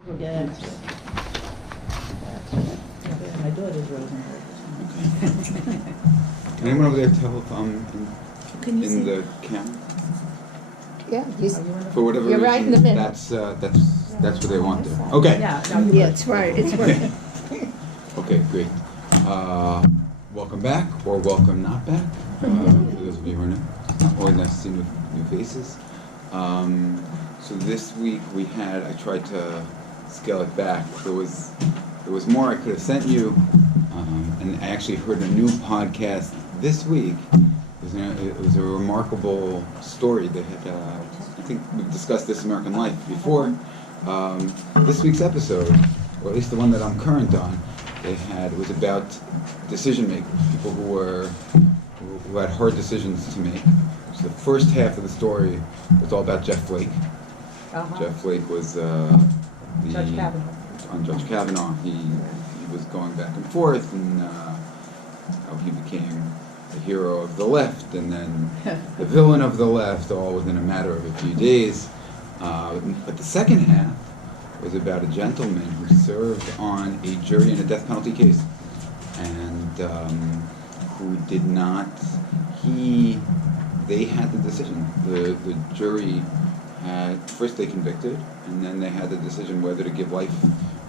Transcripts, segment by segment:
Yes. My daughter's Rosenberg. Can anyone over there tell if I'm Can you in see? the camera? Yeah, For whatever You're reason, right in the middle. that's what they want there. Okay. yeah, it's right, it's right. Okay, great. Welcome back, or welcome not back, for those of you who are new. It's always nice to see new faces. So this week I tried to scale it back. There was more I could have sent you, and I actually heard a new podcast this week. It was a remarkable story. They had, I think we've discussed This American Life before. This week's episode, or at least the one that I'm current on, it was about decision makers, people who had hard decisions to make. So the first half of the story was all about Jeff Flake. Jeff Flake was Judge Kavanaugh. on Judge Kavanaugh. He was going back and forth, and how he became the hero of the left and then the villain of the left, all within a matter of a few days. But the second half was about a gentleman who served on a jury in a death penalty case, and who did not. They had the decision. The jury first they convicted, and then they had the decision whether to give life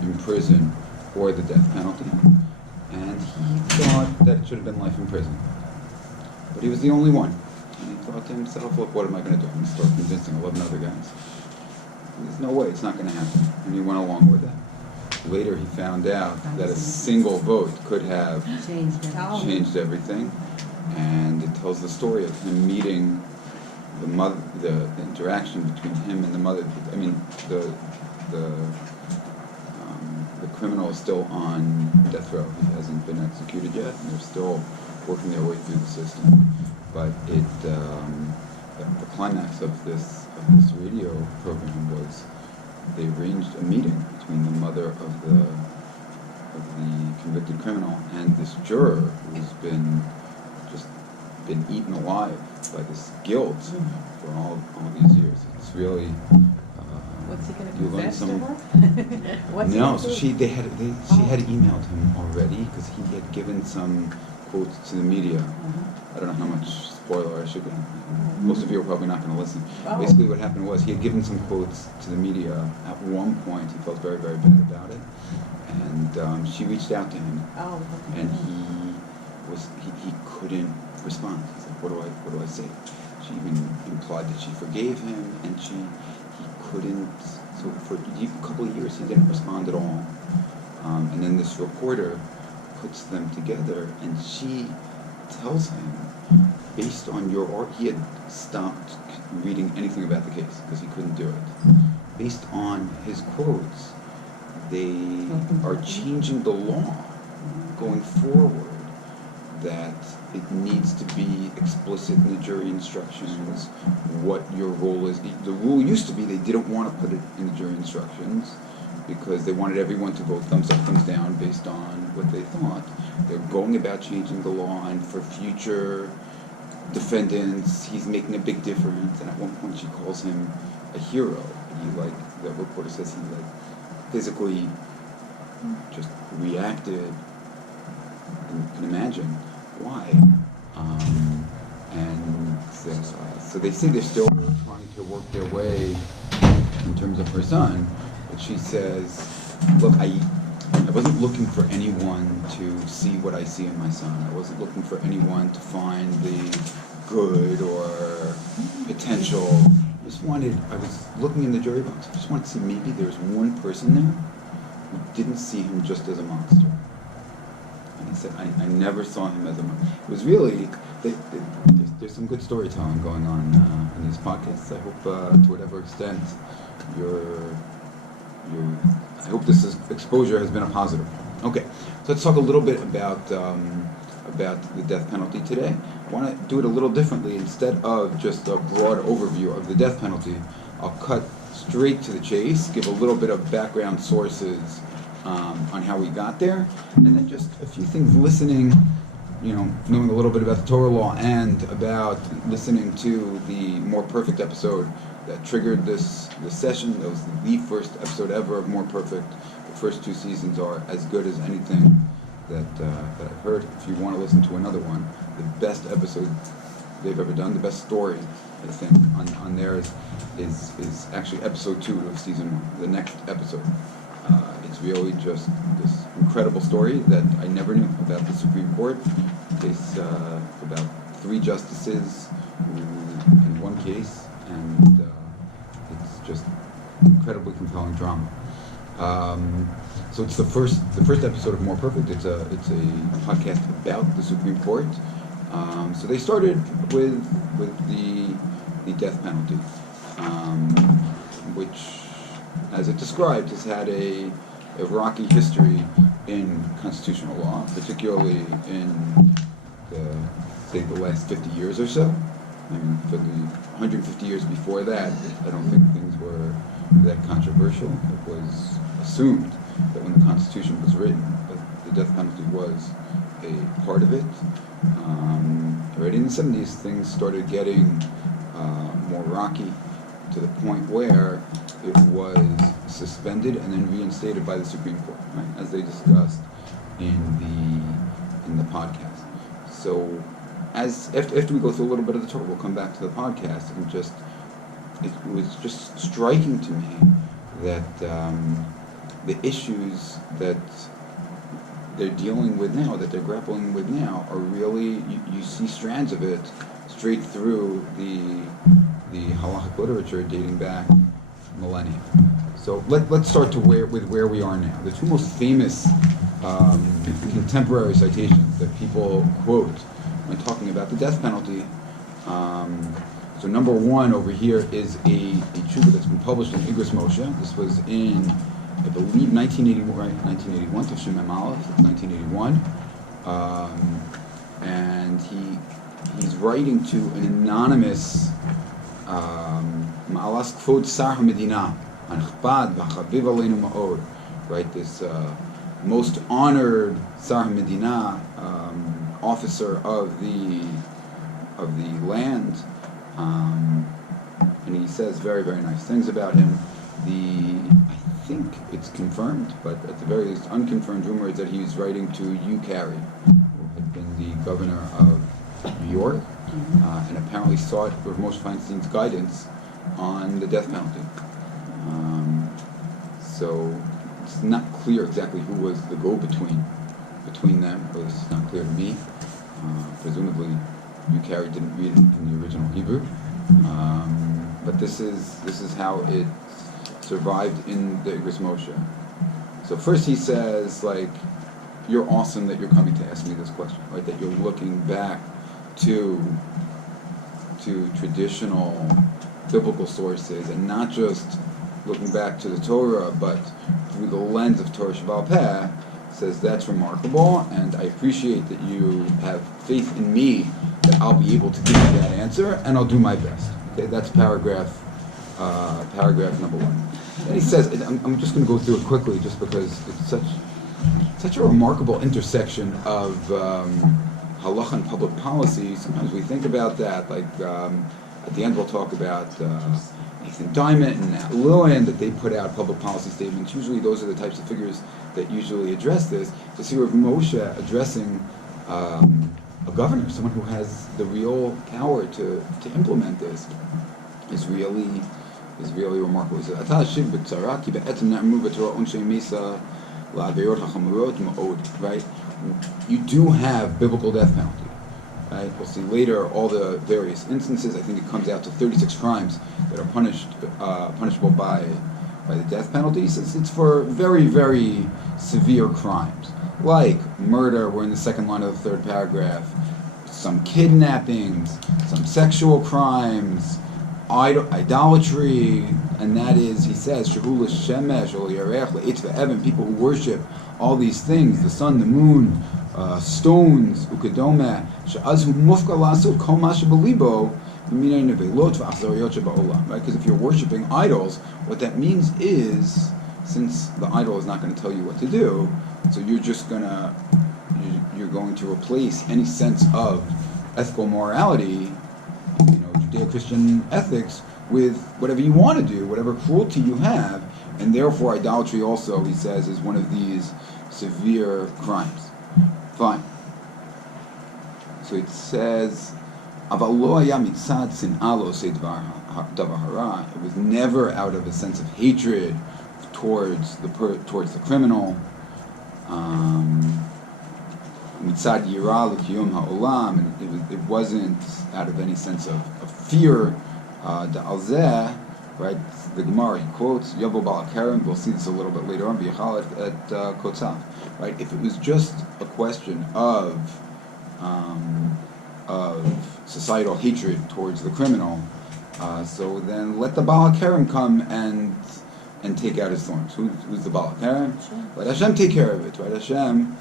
in prison or the death penalty. And he thought that it should have been life in prison. But he was the only one. And he thought to himself, look, what am I going to do? I'm going to start convincing 11 other guys. There's no way, it's not going to happen. And he went along with it. Later he found out that a single vote could have changed everything. And it tells the story of him meeting the mother, the interaction between him and the mother. I mean, the criminal is still on death row. He hasn't been executed yet, and they're still working their way through the system. But the climax of this radio program was they arranged a meeting between the mother of the convicted criminal and this juror who's been eaten alive by this guilt for all these years. It's really What's he going to you learn confess to some. her? No, so she had emailed him already because he had given some quotes to the media. I don't know how much spoiler I should give. Most of you are probably not going to listen. Basically what happened was he had given some quotes to the media. At one point he felt very, very bad about it, and she reached out to him, and he couldn't respond. He's like, what do I say? She even implied that she forgave him, and he couldn't. So for a couple of years he didn't respond at all. And then this reporter puts them together, and she tells him, based on your art, he had stopped reading anything about the case because he couldn't do it. Based on his quotes, they are changing the law going forward, that it needs to be explicit in the jury instructions what your role is. The rule used to be they didn't want to put it in the jury instructions because they wanted everyone to vote thumbs up, thumbs down based on what they thought. They're going about changing the law, and for future defendants, he's making a big difference. And at one point she calls him a hero. The reporter says he physically just reacted. You can imagine why. So they say they're still trying to work their way in terms of her son, but she says, look, I wasn't looking for anyone to see what I see in my son. I wasn't looking for anyone to find the good or potential. I was looking in the jury box. I just wanted to see maybe there's one person there who didn't see him just as a monster. And he said, I never saw him as a monster. It was really, there's some good storytelling going on in these podcasts. I hope to whatever extent I hope this exposure has been a positive. Okay, so let's talk a little bit about the death penalty today. I want to do it a little differently. Instead of just a broad overview of the death penalty, I'll cut straight to the chase, give a little bit of background sources on how we got there, and then just a few things listening, knowing a little bit about the Torah law and about listening to the More Perfect episode that triggered this session. That was the first episode ever of More Perfect. The first 2 seasons are as good as anything that I've heard. If you want to listen to another one, the best episode they've ever done, the best story, I think, on theirs is actually episode 2 of season 1, the next episode. It's really just this incredible story that I never knew about the Supreme Court. It's about 3 justices in one case, and it's just incredibly compelling drama. So it's the first episode of More Perfect. It's a podcast about the Supreme Court. So they started with the death penalty, which, as it described, has had a rocky history in constitutional law, particularly in the last 50 years or so. I mean, for the 150 years before that, I don't think things were that controversial. It was assumed that when the Constitution was written, that the death penalty was a part of it. Already in the 70s, things started getting more rocky, to the point where it was suspended and then reinstated by the Supreme Court, right, as they discussed in the podcast. So, after we go through a little bit of the talk, we'll come back to the podcast, and it was just striking to me that the issues that they're dealing with now, that they're grappling with now, are really, you see strands of it straight through the halachic literature dating back millennia. So let's start with where we are now. The 2 most famous contemporary citations that people quote when talking about the death penalty. So number 1 over here is a tshuva that's been published in Igros Moshe. This was in, I believe, 1981, Tafshim Mem Aleph, 1981. And he's writing to an anonymous Ma'alas Kvod Sar HaMedina, Anchbad V'Chaviv Aleinu Ma'od, right? This most honored Sar HaMedina, officer of the land, and he says very, very nice things about him. I think it's confirmed, but at the very least unconfirmed rumor is that he was writing to Hugh Carey, who had been the governor of New York, and apparently sought Rav Moshe Feinstein's guidance on the death penalty. So it's not clear exactly who was the go-between between them. At least it's not clear to me. Presumably, Hugh Carey didn't read it in the original Hebrew, but this is how it survived in the Igros Moshe. So first he says, like, you're awesome that you're coming to ask me this question, right? That you're looking back to traditional biblical sources and not just looking back to the Torah, but through the lens of Torah Sheval Peh. Says that's remarkable, and I appreciate that you have faith in me that I'll be able to give you that answer, and I'll do my best. Okay, that's paragraph number 1. And he says, I'm just going to go through it quickly, just because it's such a remarkable intersection of halacha and public policy. Sometimes we think about that, like at the end we'll talk about Nathan Diamond and Nat Lewin, that they put out public policy statements. Usually those are the types of figures that usually address this. To see Rav Moshe addressing a governor, someone who has the real power to implement this, is really remarkable. He says, right? You do have biblical death penalty. Right? We'll see later all the various instances. I think it comes out to 36 crimes that are punishable by the death penalty. Since it's for very, very severe crimes, like murder, we're in the second line of the 3rd paragraph, some kidnappings, some sexual crimes, idolatry, and that is, he says, Shehul Shemesh Ol Yarech Le'itz Ve'evan, people who worship all these things, the sun, the moon, stones, Ukedome, She'az Hu Mufka Laso Kol Ma Shebelibo, right? Because if you're worshiping idols, what that means is, since the idol is not going to tell you what to do, so you're going to replace any sense of ethical morality, Judeo-Christian ethics, with whatever you want to do, whatever cruelty you have, and therefore idolatry also, he says, is one of these severe crimes. Fine. So it says, "Aval lo haya mitzad sin'a lo oseh davar hara." It was never out of a sense of hatred towards the criminal. Mitzad yira l'kiyum ha'olam, and it wasn't out of any sense of fear. Da'al zeh, right? The Gemara, he quotes Yavo Bal Karen. We'll see this a little bit later on. V'yachal at Kotzav, right? If it was just a question of societal hatred towards the criminal, so then let the Baal Karen come and take out his thorns. Who's the Baal Karen? Let Hashem take care of it, right? Hashem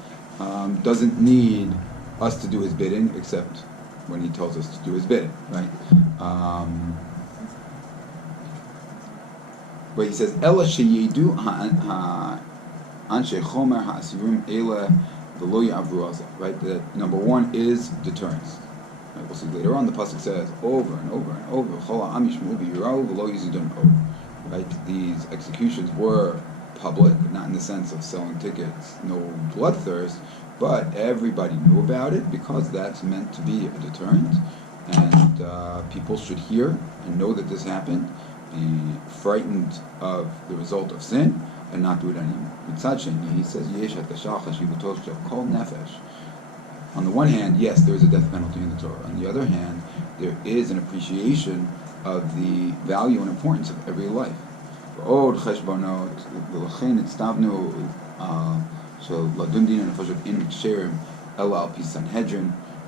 doesn't need us to do His bidding, except when He tells us to do His bidding, right? But He says, "Ela sheyedu anshe chomer ha'asirim ela v'lo ya'avru al zeh." Right? That number one is deterrence. Right? We'll see later on. The pasuk says over and over and over, "Chol ha'am yishma'u v'yirau v'lo yizidun over." Right? These executions were public, not in the sense of selling tickets, no bloodthirst, but everybody knew about it because that's meant to be a deterrent, and people should hear and know that this happened, be frightened of the result of sin, and not do it anymore. He says, on the one hand, yes, there is a death penalty in the Torah. On the other hand, there is an appreciation of the value and importance of every life.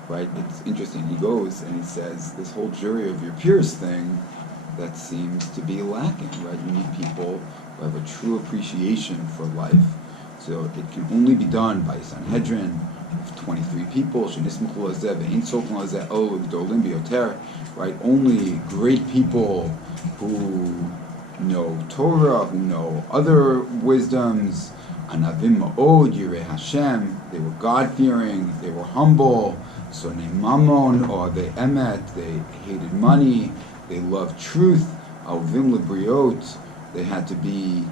Right? It's interesting. He goes and he says, this whole jury of your peers thing, that seems to be lacking, right? You need people who have a true appreciation for life. So it can only be done by Sanhedrin of 23 people. Right? Only great people who know Torah, who know other wisdoms. Anavim ma'od yirei Hashem. They were God-fearing. They were humble. So mamon or they emet. They hated money. They loved truth. Alvim lebriot. They had to be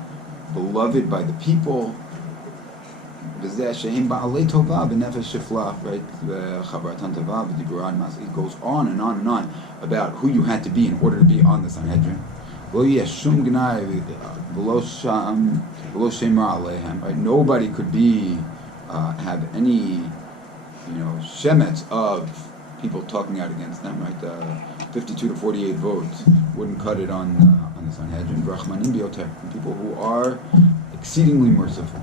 beloved by the people. Right? It goes on and on and on about who you had to be in order to be on the Sanhedrin. Right? Nobody could be have any shemetz of people talking out against them. Right? 52 to 48 votes wouldn't cut it on the Sanhedrin. People who are exceedingly merciful.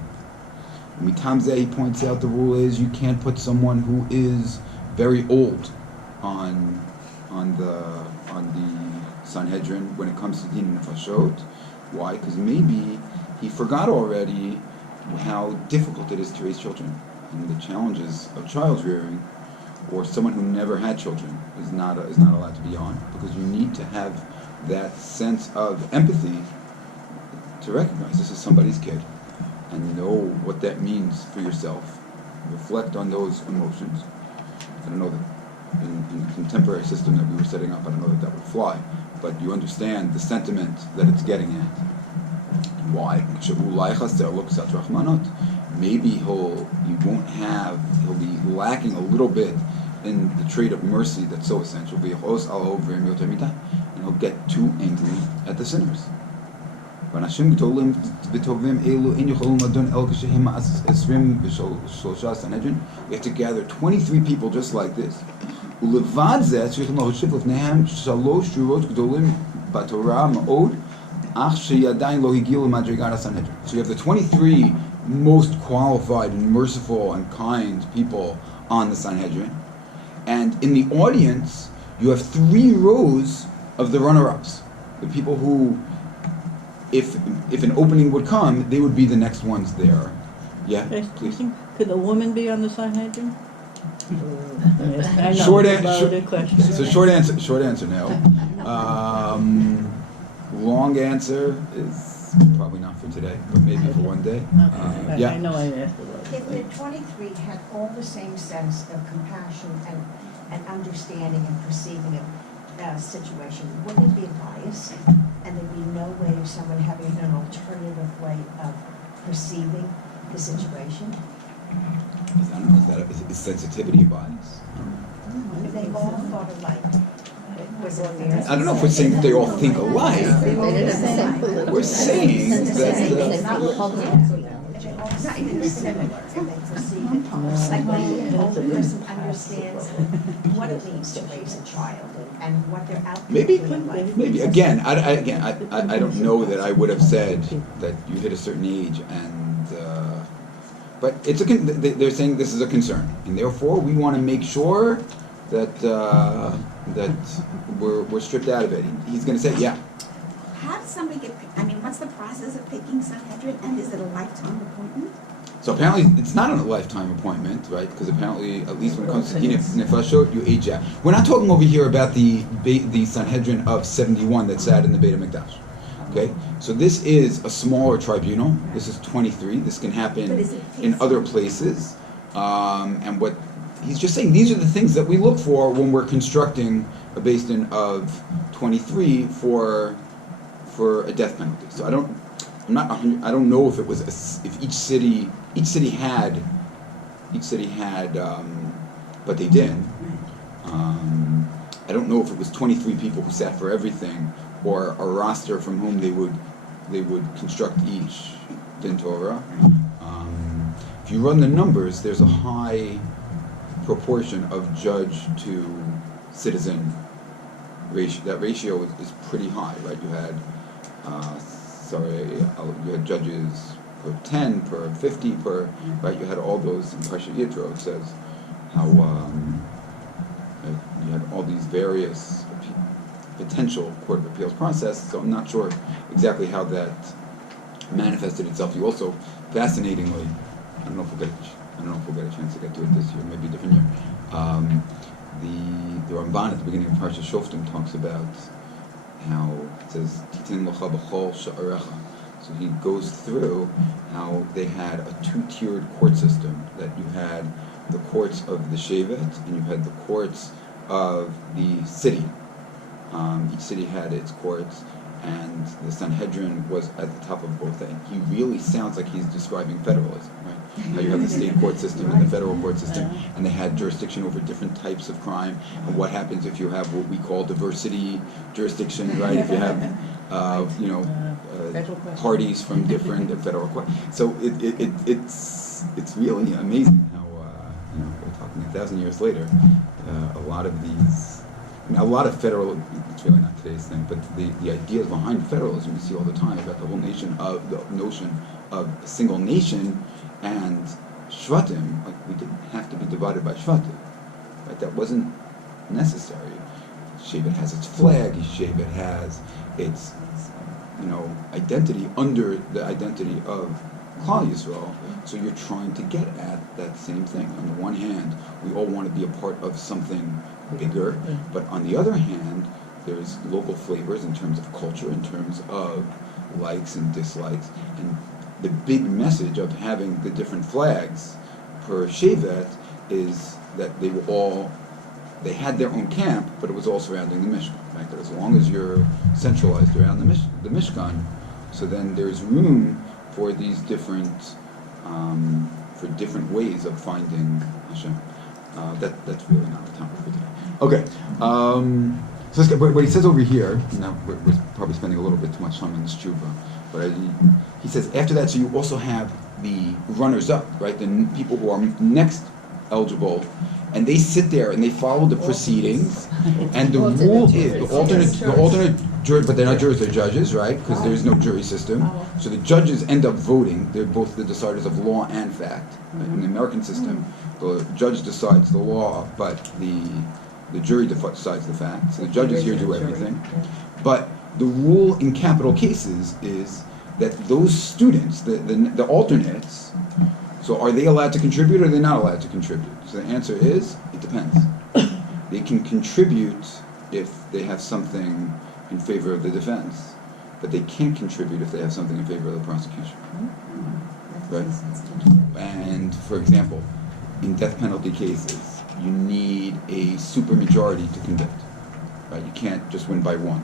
Mitamzeh, he points out the rule is you can't put someone who is very old on the Sanhedrin when it comes to din nefashot. Why? Because maybe he forgot already how difficult it is to raise children and the challenges of child rearing. Or someone who never had children is not allowed to be on, because you need to have that sense of empathy to recognize this is somebody's kid and know what that means for yourself. Reflect on those emotions. I don't know that in the contemporary system that we were setting up, I don't know that would fly, but you understand the sentiment that it's getting at. Why? Maybe he'll be lacking a little bit in the trait of mercy that's so essential. And he'll get too angry at the sinners. We have to gather 23 people just like this. So you have the 23 most qualified and merciful and kind people on the Sanhedrin, and in the audience you have 3 rows of the runner-ups, the people who, if an opening would come, they would be the next ones there. Yeah, please. Could a woman be on the Sanhedrin? Yes, I know. Short answer, no. Long answer is probably not for today, but maybe for one day. Okay. I know I asked about it. If the 23 had all the same sense of compassion and understanding and perceiving it situation, wouldn't it be biased? And there'd be no way of someone having an alternative way of perceiving the situation? I don't know, is sensitivity bias? If they all thought alike, was it fair? I don't know if we're saying that they all think alike. They didn't have the same political. We're saying that If they all think similar and they perceive it, like the older person understands what it means to raise a child and what they're out there maybe, doing in life. maybe. Again, I don't know that I would have said that you hit a certain age but it's they're saying this is a concern, and therefore we want to make sure that we're stripped out of it. He's going to say, yeah. How does somebody get picked? I mean, what's the process of picking Sanhedrin, and is it a lifetime appointment? So apparently it's not a lifetime appointment, right? Because apparently, at least when it comes to Nefashot, you age out. We're not talking over here about the Sanhedrin of 71 that sat in the Beit HaMikdash. Okay, so this is a smaller tribunal. This is 23. This can happen in other places. And what he's just saying, these are the things that we look for when we're constructing a Beis Din of 23 for a death penalty. So I don't know if it was if each city had, but they didn't. I don't know if it was 23 people who sat for everything, or a roster from whom they would construct each Din Torah. If you run the numbers, there's a high proportion of judge to citizen ratio. That ratio is pretty high, right? You had you had judges per 10, per 50, per, right? You had all those in Pasha Yitro. It says how you had all these various potential Court of Appeals process, so I'm not sure exactly how that manifested itself. You also, fascinatingly, I don't know if we'll get a chance to get to it this year, maybe a different year. The Ramban at the beginning of Parsha Shoftim talks about how it says Titin Locha B'chol Sha'arecha. So he goes through how they had a two-tiered court system, that you had the courts of the Shevet and you had the courts of the city. Each city had its courts, and the Sanhedrin was at the top of both. And he really sounds like he's describing federalism, right? How you have the state court system and the federal court system, and they had jurisdiction over different types of crime. And what happens if you have what we call diversity jurisdiction, right? If you have, parties from different federal courts. So it's really amazing how we're talking 1,000 years later. A lot of these. A lot of federal, it's really not today's thing, but the ideas behind federalism you see all the time about the notion of a single nation and Shvatim. Like, we didn't have to be divided by Shvatim, right? That wasn't necessary. Shevet has its flag. Shevet has its identity under the identity of Klal Yisrael. So you're trying to get at that same thing. On the one hand, we all want to be a part of something bigger, but on the other hand, there's local flavors in terms of culture, in terms of likes and dislikes, and the big message of having the different flags per Shevet is that they had their own camp, but it was all surrounding the Mishkan, right? That as long as you're centralized around the Mishkan, so then there's room for these different ways of finding Hashem. That's really not the topic for today. Okay, so what he says over here, now we're probably spending a little bit too much time on this tshuva, but he says after that, so you also have the runners-up, right, the people who are next eligible, and they sit there and they follow the proceedings, and the rule is the alternate jurors, but they're not jurors, they're judges, right, because there's no jury system, so the judges end up voting. They're both the deciders of law and fact. Right? In the American system, the judge decides the law, but the jury decides the facts. So the judges here do everything. But the rule in capital cases is that those students, the alternates, so are they allowed to contribute or are they not allowed to contribute? So the answer is, it depends. They can contribute if they have something in favor of the defense, but they can't contribute if they have something in favor of the prosecution. Right? And for example, in death penalty cases, you need a supermajority to convict. right? You can't just win by one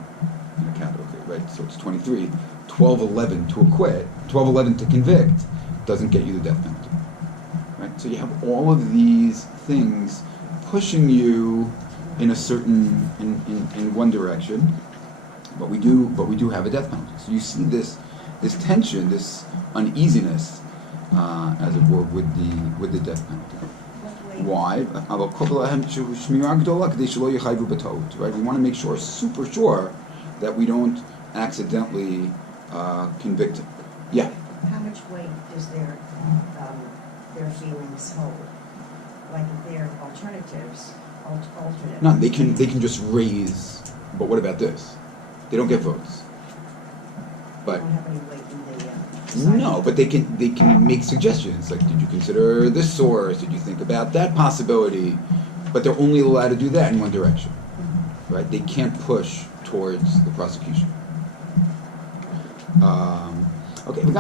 in a capital case, right? So it's 23. 12-11 to acquit, 12-11 to convict, doesn't get you the death penalty, right? So you have all of these things pushing you in a certain, in one direction, but we do have a death penalty. So you see this tension, this uneasiness, as it were, with the death penalty. Why? Right? We want to make sure, super sure, that we don't accidentally convict him. Yeah. How much weight does their feelings hold? Like if they're alternatives, alternate. No, they can just raise. But what about this? They don't get votes. They But don't have any weight in the society. no, but they can make suggestions. Like, did you consider this source? Did you think about that possibility? But they're only allowed to do that in one direction, right? They can't push towards the prosecution. Okay, and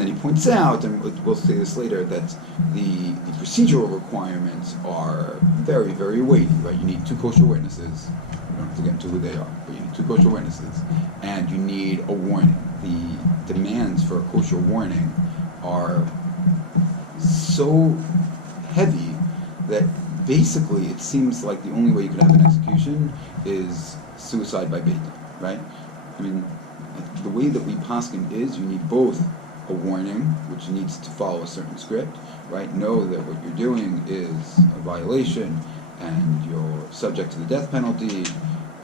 then he points out, and we'll say this later, that the procedural requirements are very, very weighty, right? You need 2 kosher witnesses. You don't have to get into who they are, but you need 2 kosher witnesses, and you need a warning. The demands for a kosher warning are so heavy that basically it seems like the only way you could have an execution is suicide by beta, right? I mean, the way that we paskin is you need both a warning, which needs to follow a certain script, right? Know that what you're doing is a violation and you're subject to the death penalty,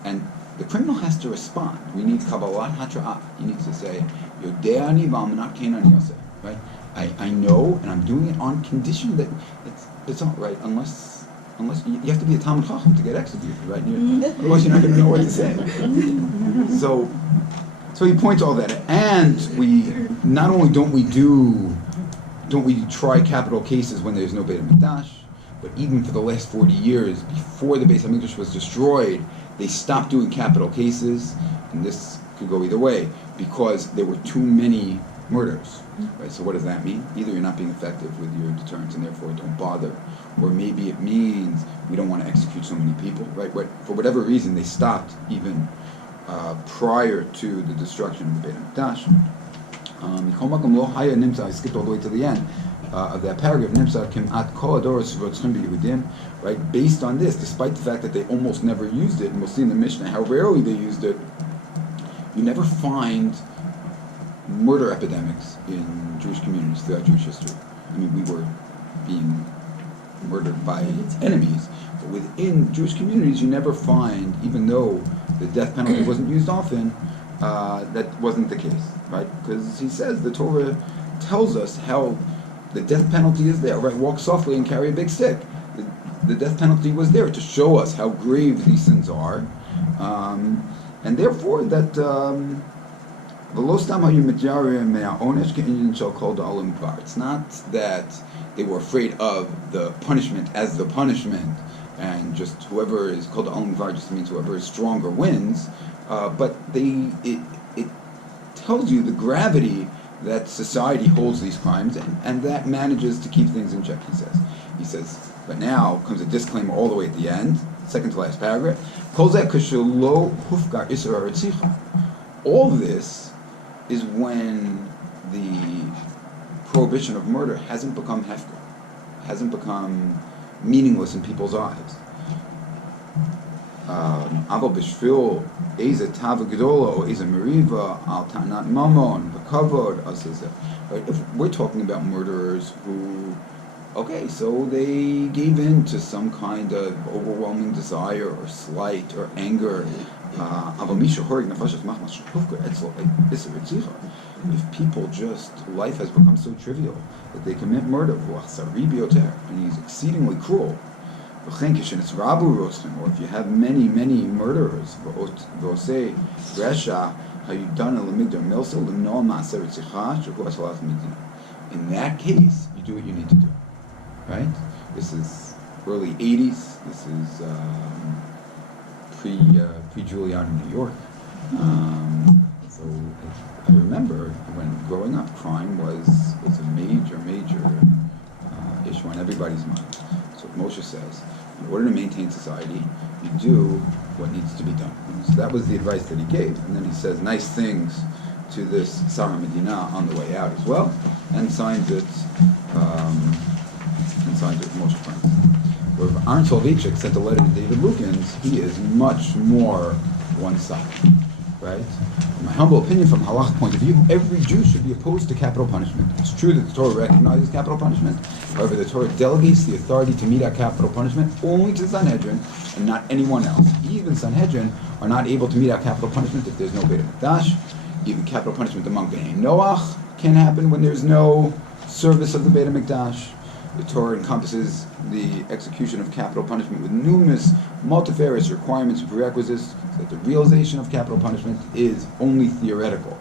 and the criminal has to respond. We need kabbalat hatra'ah. He needs to say, Yodeani v'almanat kein yosef, right? I know, and I'm doing it on condition that it's all right, unless you have to be a Talmud Chacham to get executed, right? Otherwise, you're not going to know what to say. So he points all that out. And we not only don't we try capital cases when there's no Beit HaMikdash, but even for the last 40 years, before the Beit HaMikdash was destroyed, they stopped doing capital cases, and this could go either way, because there were too many murders. Right? So what does that mean? Either you're not being effective with your deterrence and therefore don't bother, or maybe it means we don't want to execute so many people, right? For whatever reason, they stopped even prior to the destruction of the Beit HaMikdash. I skipped all the way to the end of that paragraph. Right? Based on this, despite the fact that they almost never used it, and we'll see in the Mishnah how rarely they used it, you never find murder epidemics in Jewish communities throughout Jewish history. I mean, we were being murdered by enemies, but within Jewish communities, you never find, even though the death penalty wasn't used often, that wasn't the case, right? Because he says the Torah tells us how the death penalty is there, right? Walk softly and carry a big stick. The death penalty was there to show us how grave these sins are, and therefore that it's not that they were afraid of the punishment as the punishment, and just whoever is called Alim Var just means whoever is stronger wins, but it tells you the gravity that society holds these crimes, and that manages to keep things in check, he says. But now comes a disclaimer all the way at the end, second to last paragraph. All this is when the prohibition of murder hasn't become hefker, hasn't become meaningless in people's eyes. If we're talking about murderers who, okay, so they gave in to some kind of overwhelming desire or slight or anger. If people just, life has become so trivial that they commit murder, and he's exceedingly cruel. Or if you have many, many murderers, in that case, you do what you need to do. Right? This is early 80s. This is pre-Giuliani in New York. So I remember when growing up, crime was a major issue on everybody's mind. So Moshe says, in order to maintain society, you do what needs to be done. So that was the advice that he gave. And then he says nice things to this Sarah Medina on the way out as well, and signs it Moshe Franz. Where Aaron Solveichik sent a letter to David Lukens, he is much more one-sided, right? In my humble opinion, from halachic point of view, every Jew should be opposed to capital punishment. It's true that the Torah recognizes capital punishment. However, the Torah delegates the authority to mete out capital punishment only to Sanhedrin and not anyone else. Even Sanhedrin are not able to mete out capital punishment if there's no Beit HaMikdash. Even capital punishment among Bnei Noach can happen when there's no service of the Beit HaMikdash. The Torah encompasses the execution of capital punishment with numerous multifarious requirements and prerequisites, so that the realization of capital punishment is only theoretical.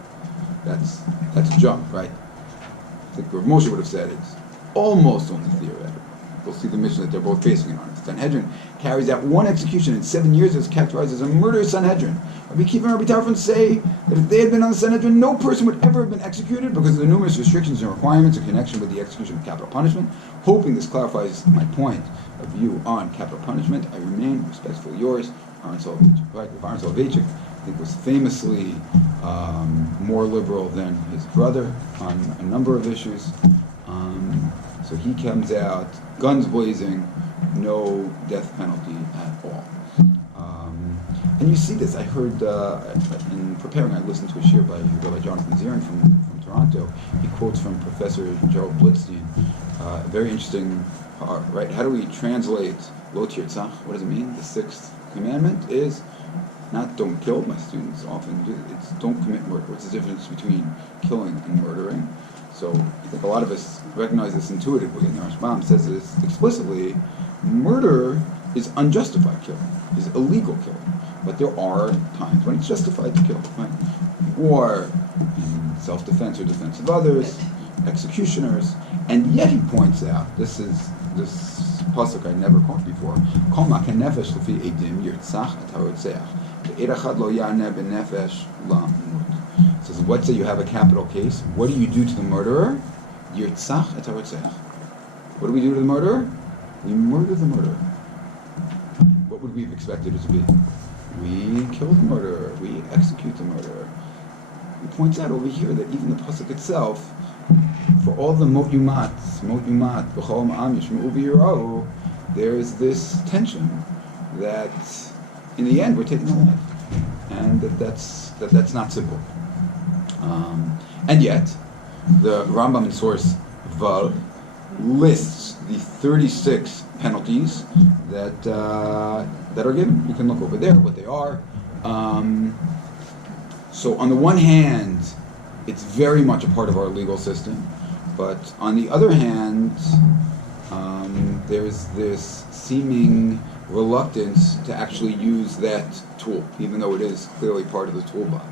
That's a jump, right? I think Rav Moshe would have said it's almost only theoretical. We'll see the mission that they're both basing it on. Sanhedrin carries out one execution in 7 years as characterized as a murderous Sanhedrin. Rabbi Kiva and Rabbi Tarfon say that if they had been on the Sanhedrin, no person would ever have been executed because of the numerous restrictions and requirements in connection with the execution of capital punishment. Hoping this clarifies my point of view on capital punishment, I remain respectfully yours, Aaron Solveichik. Right? Aaron Solveichik, I think, was famously more liberal than his brother on a number of issues. So he comes out guns blazing, no death penalty at all. And you see this. I heard in preparing, I listened to a shir by Rabbi Jonathan Zirin from Toronto. He quotes from Professor Gerald Blitzstein. Very interesting part, right? How do we translate lo tirtzach? What does it mean? The sixth commandment is not don't kill. My students often do. It's don't commit murder. What's the difference between killing and murdering? So I think a lot of us recognize this intuitively, and the Rashbam says this explicitly. Murder is unjustified killing, is illegal killing. But there are times when it's justified to kill, right? War, in self-defense or defense of others, executioners, and yet he points out, this pasuk I never caught before, Kol ma'ken nefesh lefi edim yirtzach et harotzeach, ve'ed echad lo ya'aneh b'nefesh la'amut. It says, let's say you have a capital case, what do you do to the murderer? Yirtzach et harotzeach. What do we do to the murderer? We murder the murderer. What would we have expected it to be? We kill the murderer. We execute the murderer. He points out over here that even the pasuk itself, for all the mot yumat, b'chol ma'am yishma'u v'yira'u, there is this tension that in the end we're taking a life, and that's not simple. And yet, the Rambam in source Vav lists the 36 penalties that are given. You can look over there what they are. So on the one hand, it's very much a part of our legal system, but on the other hand, there's this seeming reluctance to actually use that tool, even though it is clearly part of the toolbox.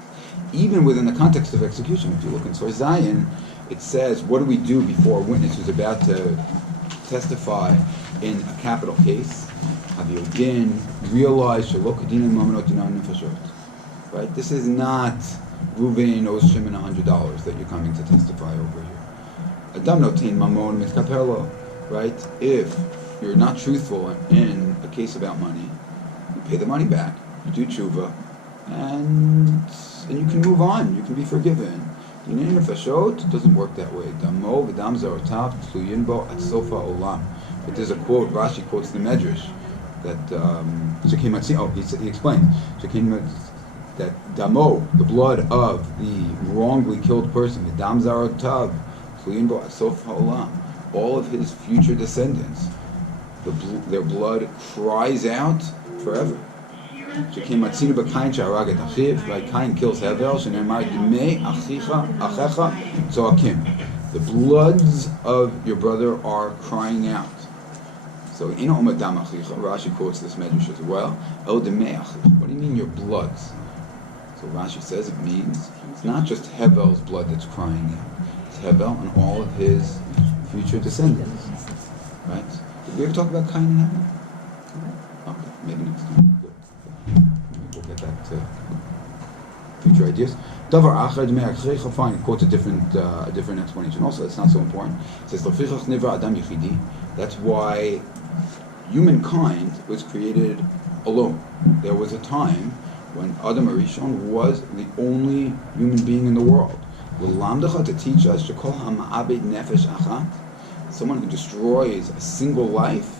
Even within the context of execution, if you look in Source Zion, it says, what do we do before a witness who's about to testify in a capital case? Haviodin, realize, right? This is not Ruvain owes Shimon $100 that you're coming to testify over here. Adam notin mamon mitkapelo, right? If you're not truthful in a case about money, you pay the money back, you do tshuva, and you can move on, you can be forgiven. It doesn't work that way. But there's a quote, Rashi quotes the Medrash, that he explains that Damo, the blood of the wrongly killed person, all of his future descendants, their blood cries out forever. Right? Cain kills Hevel, the bloods of your brother are crying out. So, Rashi quotes this medrash as well. What do you mean your bloods? So Rashi says it means it's not just Hevel's blood that's crying out. It's Hevel and all of his future descendants. Right? Did we ever talk about Cain and Hevel? Okay, maybe next time. We'll get back to future ideas. Fine, it quotes a different explanation. Also, it's not so important. It says, that's why humankind was created alone. There was a time when Adam Arishon was the only human being in the world. To teach us, someone who destroys a single life,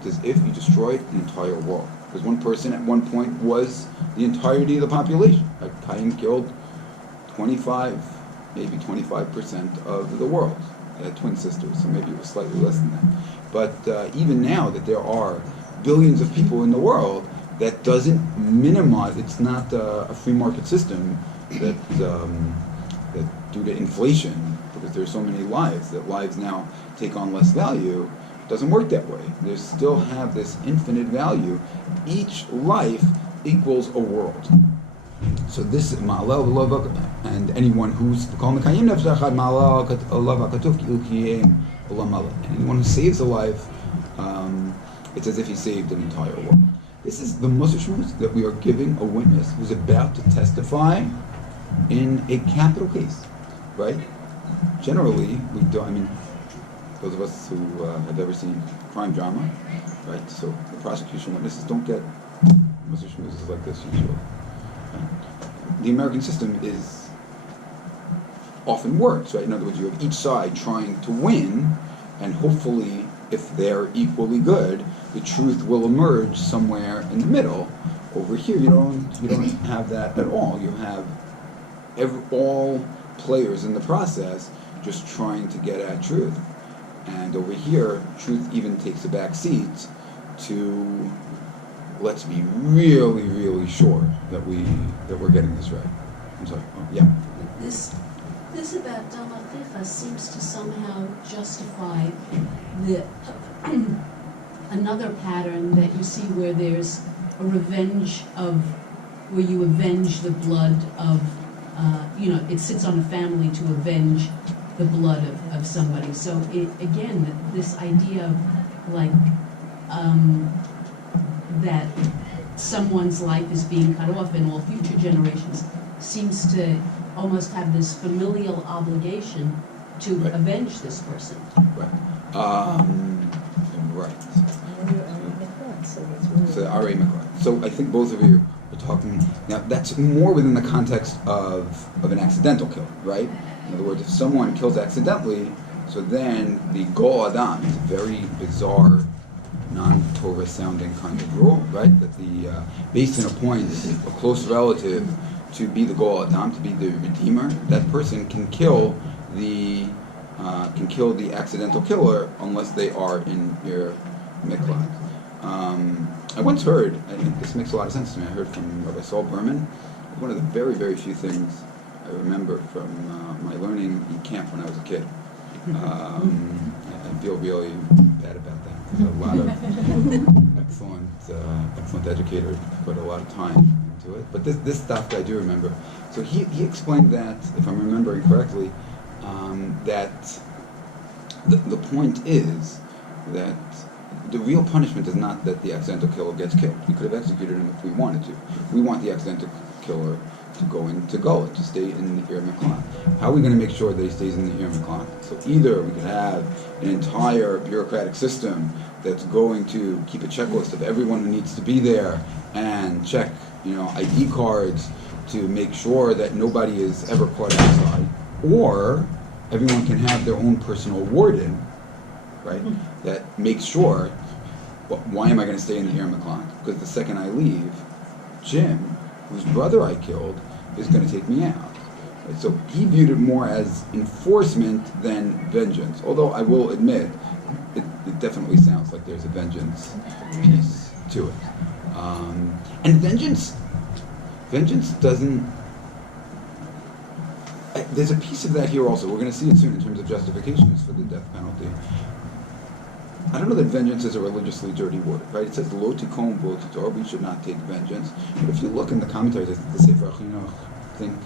it's as if you destroyed an entire world. Because one person at one point was the entirety of the population. Cain killed 25% of the world. They had twin sisters, so maybe it was slightly less than that. But even now that there are billions of people in the world, that doesn't minimize. It's not a free market system that due to inflation, because there's so many lives, that lives now take on less value. It doesn't work that way. They still have this infinite value. Each life equals a world. So this and anyone who's anyone who saves a life, it's as if he saved an entire world. This is the Musar Shmuz, that we are giving a witness who's about to testify in a capital case, right? Generally, we do. I mean, those of us who have ever seen crime drama, right? So the prosecution witnesses don't get Musar Shmuzes like this usually. Right? The American system often works, right? In other words, you have each side trying to win, and hopefully, if they're equally good, the truth will emerge somewhere in the middle. Over here, you don't have that at all. You have all players in the process just trying to get at truth. And over here, truth even takes a back seat to let's be really, really sure that we're getting this right. I'm sorry. Oh, yeah. This about Dalachicha seems to somehow justify the another pattern that you see where there's a revenge where you avenge the blood of, it sits on a family to avenge the blood of somebody. So this idea of that someone's life is being cut off and all future generations seems to almost have this familial obligation to avenge this person. Right. Right. So Ari Miklat. So I think both of you are talking now. That's more within the context of an accidental kill, right? In other words, if someone kills accidentally, so then the Go Adam is a very bizarre, non-Torah sounding kind of rule, right? That the based on appoints a close relative to be the Go Adam, to be the redeemer, that person can kill the accidental killer unless they are in your miklat. I once heard, I think this makes a lot of sense to me, I heard from Rabbi Saul Berman, one of the very, very few things I remember from my learning in camp when I was a kid. I feel really bad about that. A lot of excellent educators put a lot of time into it. But this stuff I do remember. So he explained that, if I'm remembering correctly, that the point is that the real punishment is not that the accidental killer gets killed. We could have executed him if we wanted to. We want the accidental killer to go into Gola, to stay in the Ir Miklat. How are we going to make sure that he stays in the Ir Miklat? So either we could have an entire bureaucratic system that's going to keep a checklist of everyone who needs to be there and check, ID cards to make sure that nobody is ever caught outside, or everyone can have their own personal warden, right? That makes sure, why am I going to stay in the Ir Miklat? Because the second I leave, Jim, whose brother I killed, is going to take me out. Right? So he viewed it more as enforcement than vengeance. Although I will admit, it definitely sounds like there's a vengeance piece to it. And vengeance doesn't... There's a piece of that here also. We're going to see it soon in terms of justifications for the death penalty. I don't know that vengeance is a religiously dirty word, right? It says, Lo tikom v'lo titor, we should not take vengeance. But if you look in the commentaries, the Sefer HaChinuch, I think,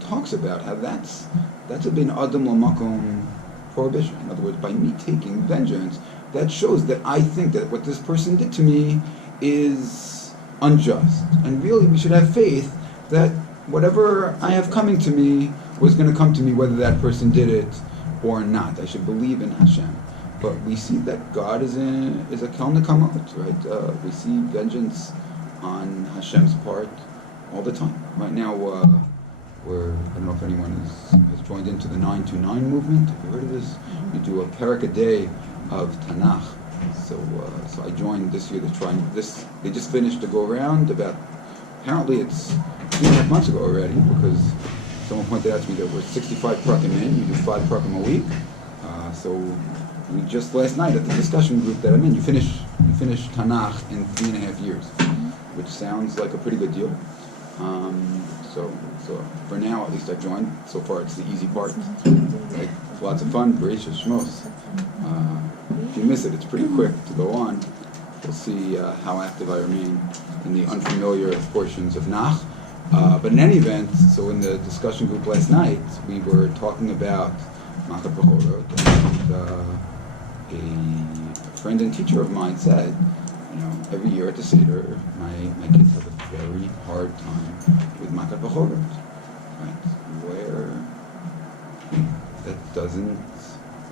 talks about how that's a bin adam l'makom prohibition. In other words, by me taking vengeance, that shows that I think that what this person did to me is unjust. And really, we should have faith that whatever I have coming to me was going to come to me whether that person did it or not. I should believe in Hashem. but we see that God is a kel nekamot, right? We see vengeance on Hashem's part all the time. Right now, I don't know if anyone has joined into the 929 movement. Have you heard of this? You do a parak a day of Tanakh. So I joined this year to try this. They just finished to go around about, apparently it's 2.5 months ago already, because someone pointed out to me that we're 65 prakim in, you do 5 prakim a week. So we just last night at the discussion group that I'm in, you finish Tanakh in 3.5 years, which sounds like a pretty good deal. So for now, at least I've joined. So far, it's the easy part. Like, lots of fun, gracious shmos. If you miss it, it's pretty quick to go on. We'll see how active I remain in the unfamiliar portions of Nach. But in any event, so in the discussion group last night, we were talking about Makat Bechorot, and a friend and teacher of mine said, every year at the Seder, my kids have a very hard time with Makat Bechorot, right? Where that doesn't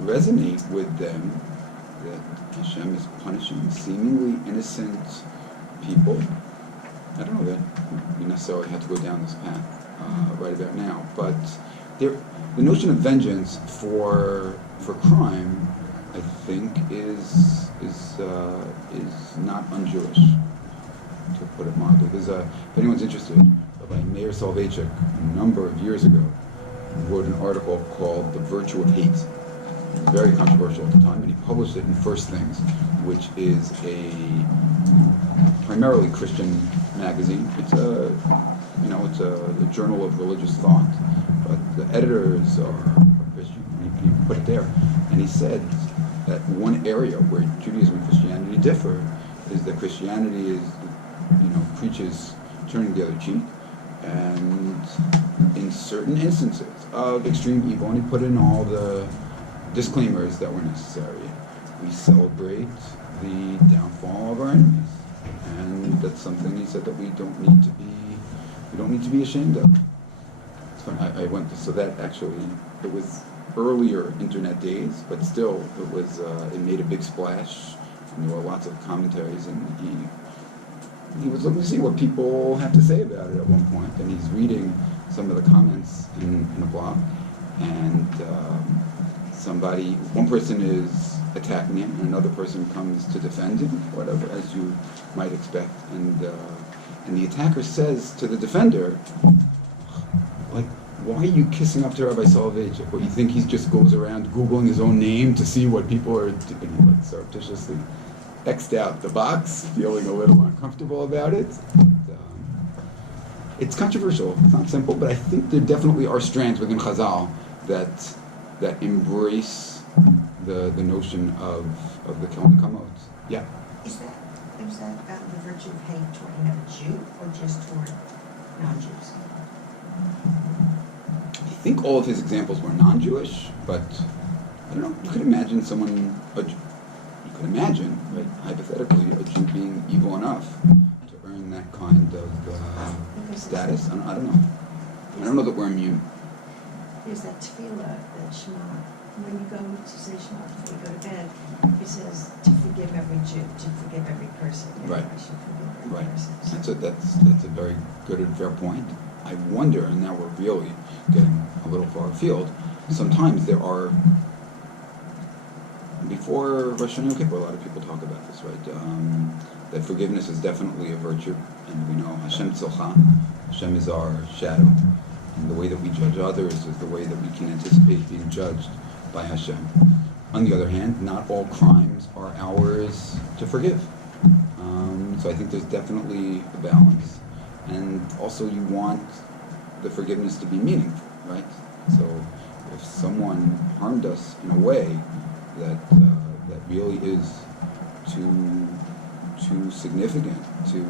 resonate with them, that Hashem is punishing seemingly innocent people. I don't know that we necessarily have to go down this path right about now, but the notion of vengeance for crime, I think, is not un-Jewish, to put it mildly. If anyone's interested, Rabbi Meir Soloveitchik, a number of years ago, wrote an article called "The Virtue of Hate." It was very controversial at the time, and he published it in First Things, which is a primarily Christian magazine. It's a journal of religious thought, but the editors are Christian. He put it there, and he said that one area where Judaism and Christianity differ is that Christianity preaches turning the other cheek, and in certain instances of extreme evil, and he put in all the disclaimers that were necessary, we celebrate the downfall of our enemies, and that's something he said that we don't need to be ashamed of. It's funny, I went to, so that actually, it was earlier internet days, but still it made a big splash, and there were lots of commentaries, and he was looking to see what people have to say about it at one point, and he's reading some of the comments in a blog, and one person is attacking him, and another person comes to defend him, whatever, as you might expect, and the attacker says to the defender, like, why are you kissing up to Rabbi Soloveitchik? What, you think he just goes around Googling his own name to see what people are doing? He surreptitiously X'd out the box, feeling a little uncomfortable about it. It's controversial, it's not simple, but I think there definitely are strands within Chazal that embrace the notion of the kel nekamot. Yeah? Is that the virtue of hate toward another Jew or just toward non-Jews? I think all of his examples were non-Jewish, but I don't know, you could imagine right, hypothetically, a Jew being evil enough to earn that kind of status. I don't know. I don't know that we're immune. There's that tefillah, that Shema. When you go to say Shema before you go to bed, it says to forgive every Jew, to forgive every person. Right. I should forgive every Right. person. That's a very good and fair point. I wonder, and now we're really getting a little far afield, sometimes there are, before Rosh Hashanah Yom Kippur, a lot of people talk about this, right? That forgiveness is definitely a virtue, and we know Hashem Tzilcha, Hashem is our shadow, and the way that we judge others is the way that we can anticipate being judged by Hashem. On the other hand, not all crimes are ours to forgive. So I think there's definitely a balance. And also you want the forgiveness to be meaningful, right? So if someone harmed us in a way that really is too significant to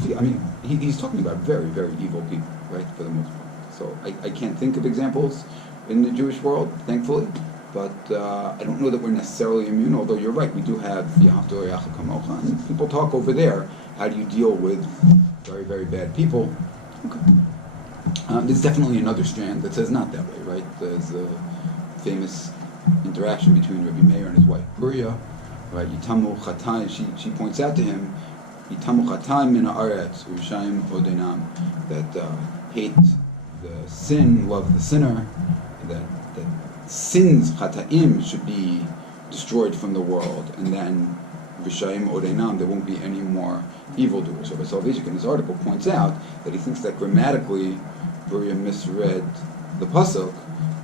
feel, I mean, he's talking about very, very evil people, right, for the most part. So I can't think of examples in the Jewish world, thankfully, but I don't know that we're necessarily immune, although you're right, we do have V'ahavta l'reacha kamocha, and people talk over there, how do you deal with very, very bad people? Okay. There's definitely another strand that says not that way, right? There's a famous interaction between Rabbi Meir and his wife Bruria, right? Yitamu Chatayim, she points out to him, Yitamu Chatayim min haaretz u'yishayim odenam, that hate the sin, love the sinner, that sins, Chatayim, should be destroyed from the world, and then V'shayim odenam, there won't be any more evildoers. Rabbi Soloveitchik in his article points out that he thinks that grammatically Bruria misread the pasuk,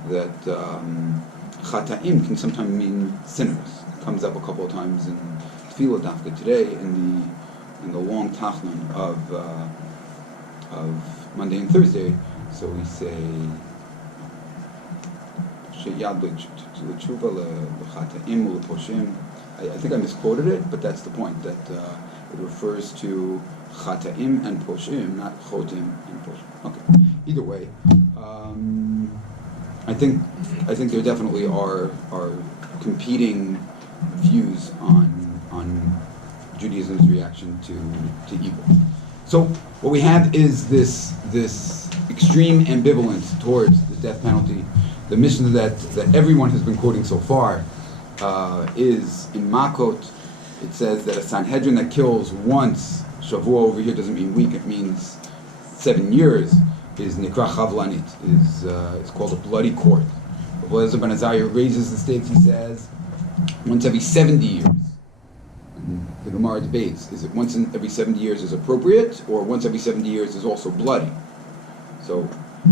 that Chata'im can sometimes mean sinners. It comes up a couple of times in Tefillah Dafka today in the long Tachnun of Monday and Thursday. So we say Sheyad l'tshuva l'chata'im u'leposhim. I think I misquoted it, but that's the point, that it refers to Chata'im and Poshim, not Chotim and Poshim. Okay. Either way, I think there definitely are competing views on Judaism's reaction to evil. So what we have is this extreme ambivalence towards the death penalty. The mission that everyone has been quoting so far is in Makot. It says that a Sanhedrin that kills once, Shavua over here doesn't mean week, it means 7 years, is Nikra Chavlanit, is called a bloody court. Eliezer ben Azariah raises the stakes. He says, once every 70 years. And the Gemara debates, is it once every 70 years is appropriate, or once every 70 years is also bloody? So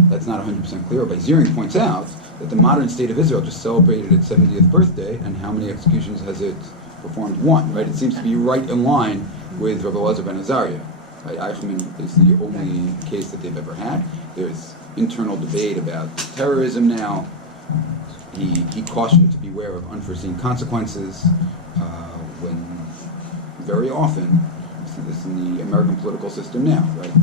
that's not 100% clear, but Ziering points out that the modern state of Israel just celebrated its 70th birthday, and how many executions has it performed? One, right? It seems to be right in line with Rabbi Eliezer ben Azariah. Right? Eichmann is the only case that they've ever had. There's internal debate about terrorism now. He cautioned to beware of unforeseen consequences when very often, you see this in the American political system now, right?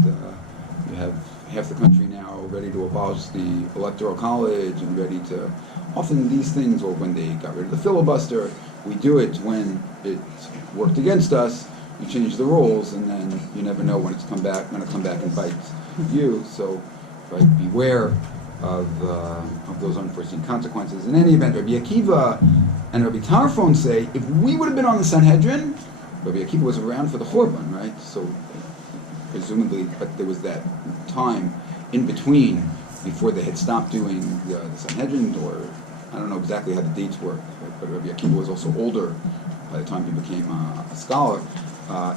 You have half the country now ready to abolish the Electoral College and ready to, often these things, or when they got rid of the filibuster, we do it when it worked against us, you change the rules, and then you never know when it's going to come back and bite you. So, right, beware of those unforeseen consequences. In any event, Rabbi Akiva and Rabbi Tarfon say, if we would have been on the Sanhedrin, Rabbi Akiva was around for the Churban, right? So presumably, but there was that time in between before they had stopped doing the Sanhedrin, or I don't know exactly how the dates work, right? But Rabbi Akiva was also older by the time he became a scholar.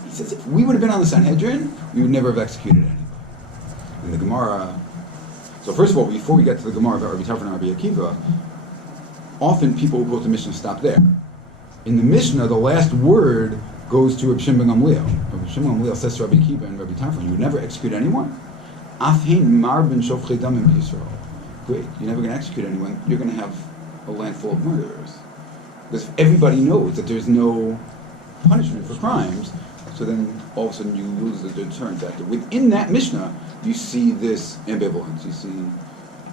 He says, if we would have been on the Sanhedrin, we would never have executed anybody. And the Gemara, so first of all, before we get to the Gemara about Rabbi Tarfon and Rabbi Akiva, often people who quote the Mishnah stop there. In the Mishnah, the last word goes to Rabbi Shimon ben Gamliel. Rabbi Shimon ben Gamliel says to Rabbi Akiva and Rabbi Tarfon, you would never execute anyone? Afhin mar ben shofchei damim b'Yisrael. Great, you're never going to execute anyone, you're going to have a land full of murderers. Because everybody knows that there's no punishment for crimes, so then all of a sudden you lose the deterrent factor. Within that Mishnah, you see this ambivalence. You see,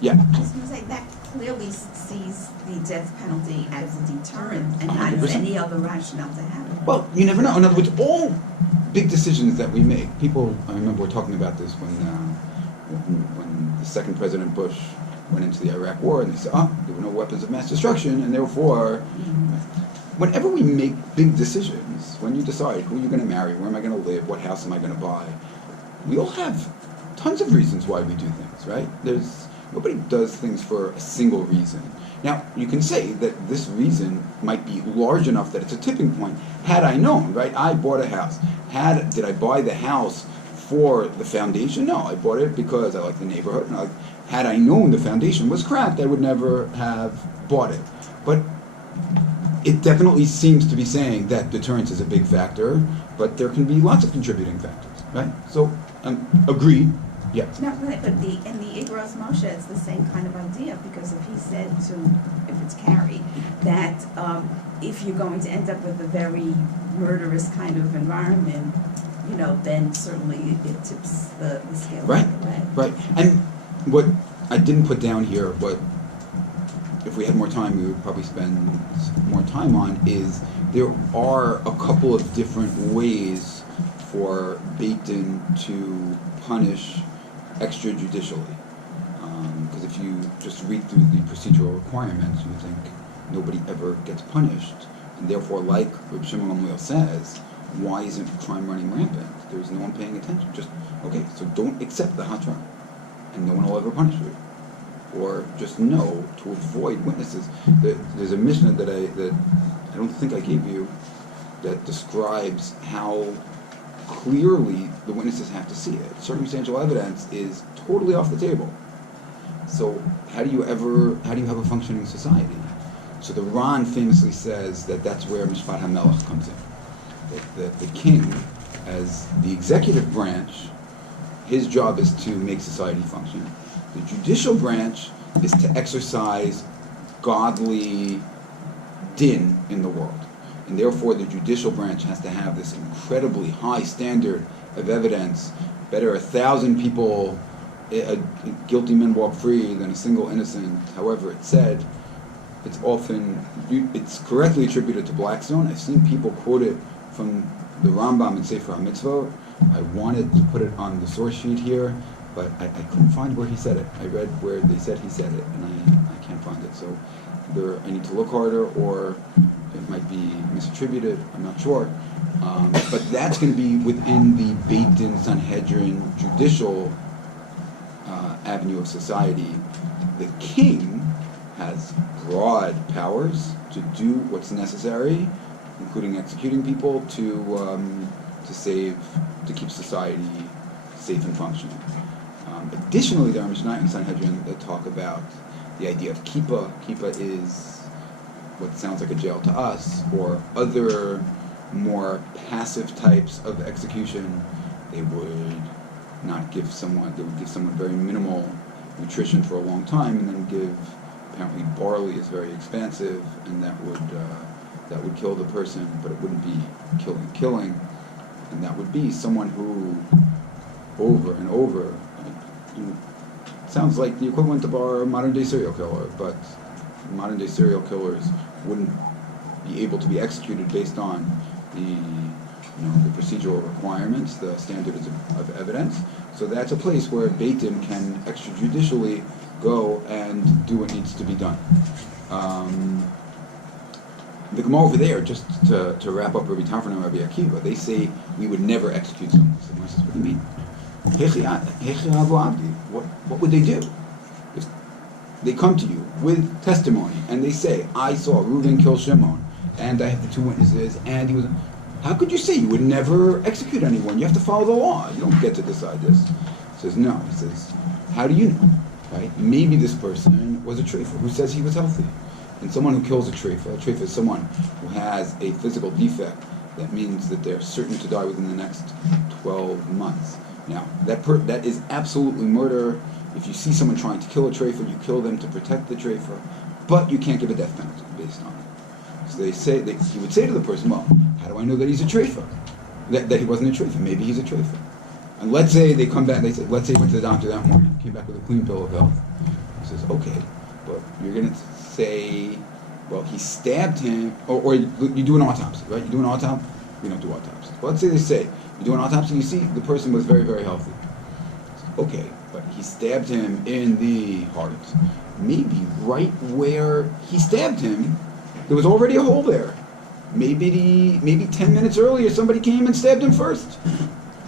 yeah. I was going to say, that clearly sees the death penalty as a deterrent and not as 100%. any other rationale to have it. Well, you never know. In other words, all big decisions that we make, people, I remember we're talking about this when the second President Bush went into the Iraq War, and they said, there were no weapons of mass destruction, and therefore, whenever we make big decisions, when you decide who you're going to marry, where am I going to live, what house am I going to buy, we all have tons of reasons why we do things, right? Nobody does things for a single reason. Now, you can say that this reason might be large enough that it's a tipping point. Had I known, right? I bought a house. Did I buy the house for the foundation? No, I bought it because I like the neighborhood. And had I known the foundation was cracked, I would never have bought it. But it definitely seems to be saying that deterrence is a big factor, but there can be lots of contributing factors, right? So, agreed. Yeah. No, but in the Igros Moshe, it's the same kind of idea, because if he said if it's carried, that if you're going to end up with a very murderous kind of environment, then certainly it tips the scale the other way. Right. And what I didn't put down here, but if we had more time, we would probably spend more time on, is there are a couple of different ways for Beit Din to punish extrajudicially. Because if you just read through the procedural requirements, you think, nobody ever gets punished. And therefore, like Rabbi Shimon Gamliel says, why isn't crime running rampant? There's no one paying attention. Just, okay, so don't accept the hot trial, and no one will ever punish you. Or just know to avoid witnesses. There's a Mishnah that I don't think I gave you that describes how clearly the witnesses have to see it. Circumstantial evidence is totally off the table. So how do you have a functioning society? So the Ran famously says that that's where Mishpat HaMelech comes in. That the king, as the executive branch, his job is to make society function. The judicial branch is to exercise godly din in the world. And therefore the judicial branch has to have this incredibly high standard of evidence. Better 1,000 people, guilty men walk free than a single innocent. However it's said, it's correctly attributed to Blackstone. I've seen people quote it from the Rambam and Sefer HaMitzvot. I wanted to put it on the source sheet here, but I couldn't find where he said it. I read where they said he said it, and I can't find it. So either I need to look harder, or it might be misattributed. I'm not sure. But that's going to be within the Beit Din Sanhedrin judicial avenue of society. The king has broad powers to do what's necessary, including executing people to keep society safe and functioning. Additionally, there are Mishnah and Sanhedrin that talk about the idea of kippah. Kippah is what sounds like a jail to us, or other more passive types of execution. They would give someone very minimal nutrition for a long time, and then apparently barley is very expansive, and that would kill the person, but it wouldn't be killing, and that would be someone who over and over, sounds like the equivalent of our modern day serial killer, but modern day serial killers wouldn't be able to be executed based on the procedural requirements, the standards of evidence. So that's a place where Beit Din can extrajudicially go and do what needs to be done. The Gemara over there, just to wrap up Rabbi Tarfon and Rabbi Akiva, they say we would never execute someone. So what do you mean? What would they do? If they come to you with testimony and they say, I saw Reuven kill Shimon, and I have the two witnesses, and he was... How could you say you would never execute anyone? You have to follow the law. You don't get to decide this. He says, no. He says, how do you know? Right? Maybe this person was a treifa who says he was healthy. And someone who kills a treifa is someone who has a physical defect that means that they're certain to die within the next 12 months. Now, that is absolutely murder. If you see someone trying to kill a treifa, you kill them to protect the treifa, but you can't give a death penalty based on it. So he would say to the person, well, how do I know that he's a treifa? That he wasn't a treifa. Maybe he's a treifa. And let's say they come back, let's say he went to the doctor that morning, came back with a clean bill of health. He says, okay, but you're going to say, well, he stabbed him, or you do an autopsy, right? You do an autopsy? We don't do autopsies. But let's say they say, you do an autopsy, you see the person was very, very healthy. Okay, but he stabbed him in the heart. Maybe right where he stabbed him, there was already a hole there. Maybe 10 minutes earlier, somebody came and stabbed him first.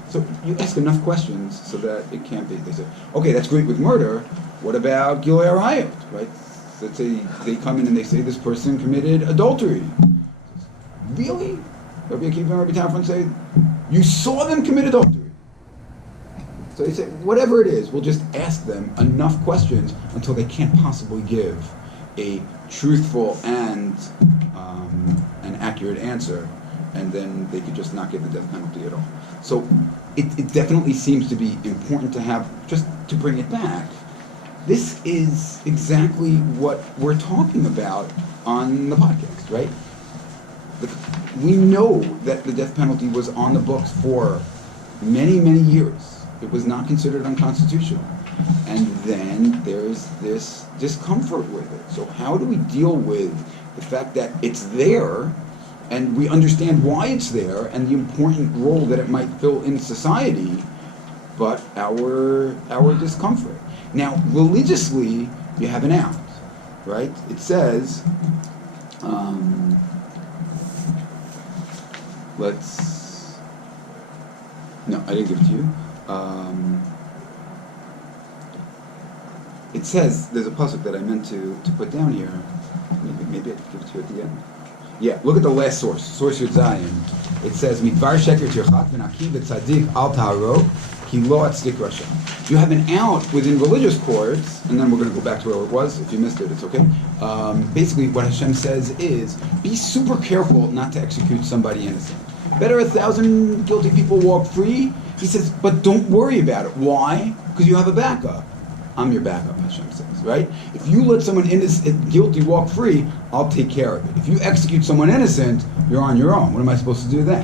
So you ask enough questions so that it can't be. They say, okay, that's great with murder. What about Gilei Arayot, right? Let's say they come in and they say this person committed adultery. Really? Rabbi Akiva and Rabbi Tarfon say, you saw them commit adultery. So they say, whatever it is, we'll just ask them enough questions until they can't possibly give a truthful and an accurate answer, and then they could just not give the death penalty at all. So it definitely seems to be important to have, just to bring it back, this is exactly what we're talking about on the podcast, right? We know that the death penalty was on the books for many, many years. It was not considered unconstitutional. And then there's this discomfort with it. So how do we deal with the fact that it's there, and we understand why it's there, and the important role that it might fill in society, but our discomfort? Now, religiously, you have an out, right? It says, No, I didn't give it to you. It says, there's a pasuk that I meant to put down here. Maybe I could give it to you at the end. Yeah, look at the last source Yud Zayin. It says, Midvar sheker tirchat v'naki v'tzadik al taharo ki lo atzdik rasha. You have an out within religious courts, and then we're going to go back to where it was. If you missed it, it's okay. Basically, what Hashem says is, be super careful not to execute somebody innocent. Better 1,000 guilty people walk free. He says, but don't worry about it. Why? Because you have a backup. I'm your backup, Hashem says, right? If you let someone guilty walk free, I'll take care of it. If you execute someone innocent, you're on your own. What am I supposed to do then?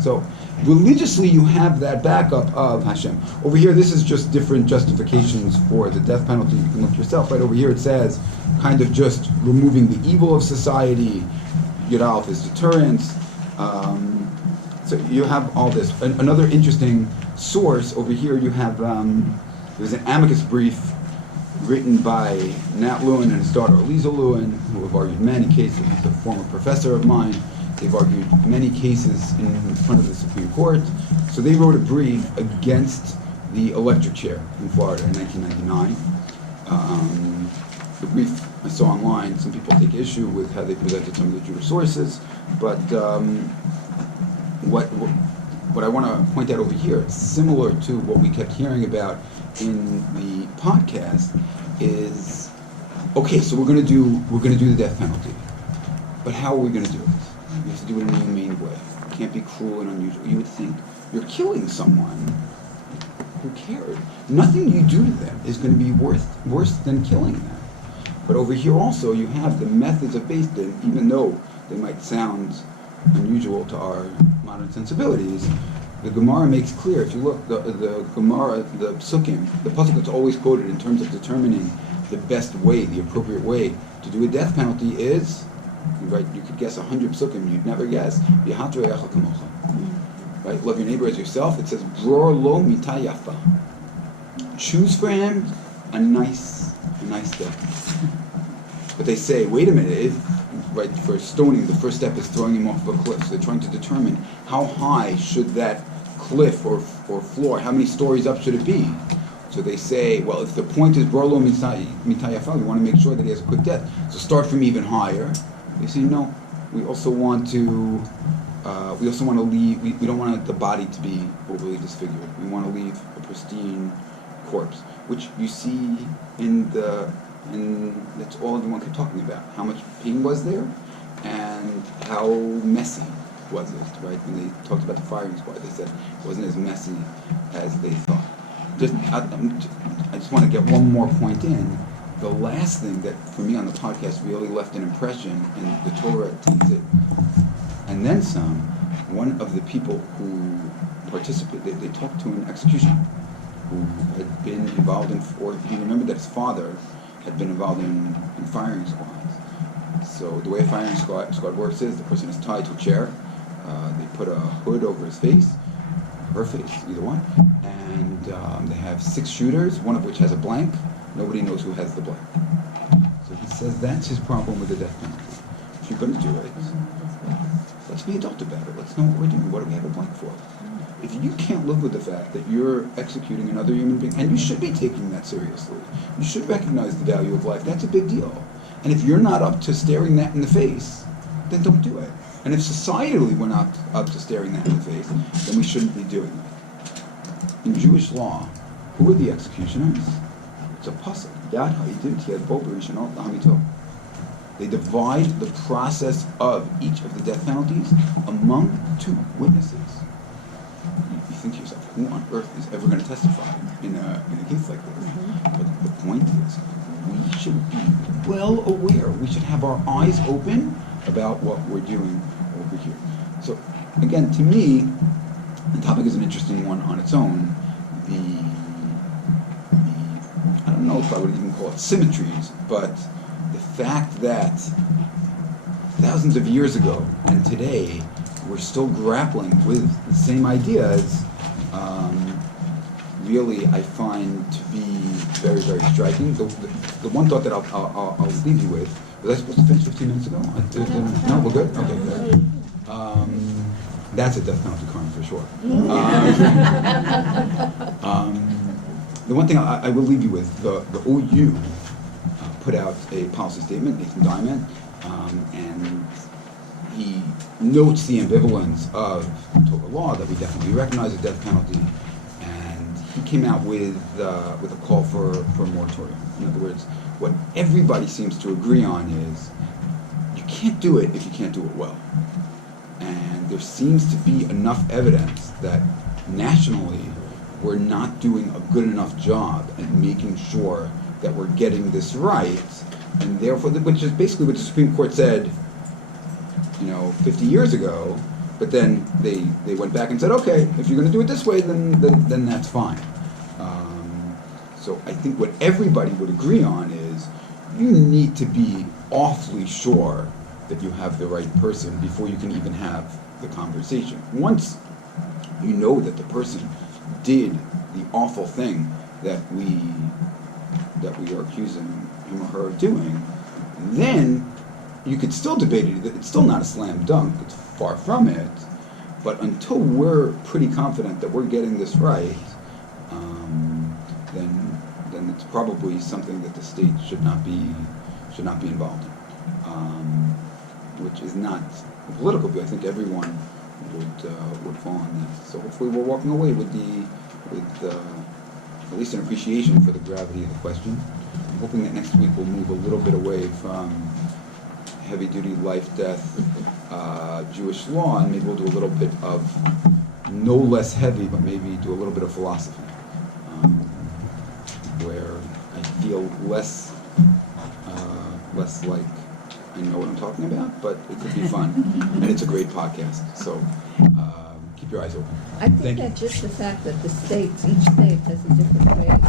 So, religiously, you have that backup of Hashem. Over here, this is just different justifications for the death penalty. You can look yourself. Right over here, it says, kind of just removing the evil of society. Yud Aleph is deterrence. So you have all this. Another interesting source over here, you have there's an amicus brief written by Nat Lewin and his daughter Eliza Lewin, who have argued many cases. He's a former professor of mine. They've argued many cases in front of the Supreme Court. So they wrote a brief against the electric chair in Florida in 1999. The brief I saw online, some people take issue with how they presented some of the Jewish sources, but what I want to point out over here, similar to what we kept hearing about in the podcast, is okay. So we're going to do the death penalty, but how are we going to do it? We have to do it in a humane way. It can't be cruel and unusual. You would think you're killing someone. Who cares? Nothing you do to them is going to be worse than killing them. But over here also, you have the methods of Beis Din, even though they might sound unusual to our modern sensibilities. The Gemara makes clear, if you look, the Gemara, the Psukim, the pasuk that's always quoted in terms of determining the best way, the appropriate way to do a death penalty is, right, you could guess 100 Psukim, you'd never guess, V'yahatru erecha kamocha. Right, love your neighbor as yourself. It says, Bror lo mita yafa. Choose for him a nice death. But they say, wait a minute, right, for stoning, the first step is throwing him off of a cliff. So they're trying to determine how high should that cliff or floor, how many stories up should it be? So they say, well, if the point is Brolo Mitayafa, we want to make sure that he has a quick death. So start from even higher. They say, no, we also want to leave, we don't want the body to be overly disfigured. We want to leave a pristine corpse, which you see and that's all everyone kept talking about. How much pain was there, and how messy was it, right? When they talked about the firing squad, they said it wasn't as messy as they thought. I just want to get one more point in. The last thing that, for me on the podcast, really left an impression, and the Torah takes it, and then some, one of the people who participated, they talked to an executioner who had been involved in, or he remembered that his father had been involved in firing squads. So the way a firing squad works is the person is tied to a chair, they put a hood over his face, her face, either one, and they have 6 shooters, one of which has a blank. Nobody knows who has the blank. So he says that's his problem with the death penalty. If you're going to do it, let's be adult about it. Let's know what we're doing. What do we have a blank for? If you can't live with the fact that you're executing another human being, and you should be taking that seriously, you should recognize the value of life. That's a big deal. And if you're not up to staring that in the face, then don't do it. And if societally we're not up to staring that in the face, then we shouldn't be doing it. In Jewish law, who are the executioners? It's a pasuk. Yad ha'idin tiyad bo b'rishonot lahamito. They divide the process of each of the death penalties among 2 witnesses. You think to yourself, who on earth is ever going to testify in a case like this? But the point is, we should be well aware. We should have our eyes open about what we're doing over here. So, again, to me, the topic is an interesting one on its own. I don't know if I would even call it symmetries, but the fact that thousands of years ago and today we're still grappling with the same ideas, really I find to be very, very striking. The one thought that I'll leave you with, Was I supposed to finish 15 minutes ago? No, we're good? Okay, good. That's a death penalty crime for sure. The one thing I will leave you with, the OU put out a policy statement, Nathan Diamond, and he notes the ambivalence of Torah law, that we definitely recognize the death penalty, and he came out with a call for a moratorium. In other words, what everybody seems to agree on is you can't do it if you can't do it well. And there seems to be enough evidence that nationally we're not doing a good enough job at making sure that we're getting this right, and therefore, which is basically what the Supreme Court said, 50 years ago, but then they went back and said, okay, if you're going to do it this way, then that's fine. So I think what everybody would agree on is you need to be awfully sure that you have the right person before you can even have the conversation. Once you know that the person did the awful thing that we are accusing him or her of doing, then you could still debate it. It's still not a slam dunk. It's far from it. But until we're pretty confident that we're getting this right, then it's probably something that the state should not be involved in, which is not a political view. I think everyone would fall on this. So hopefully we're walking away with at least an appreciation for the gravity of the question. I'm hoping that next week we'll move a little bit away from heavy-duty life, death, Jewish law, and maybe we'll do a little bit of no less heavy, but maybe do a little bit of philosophy, where I feel less like I know what I'm talking about, but it could be fun, and it's a great podcast. So keep your eyes open. I think Thank you. that just the fact that each state has a different way of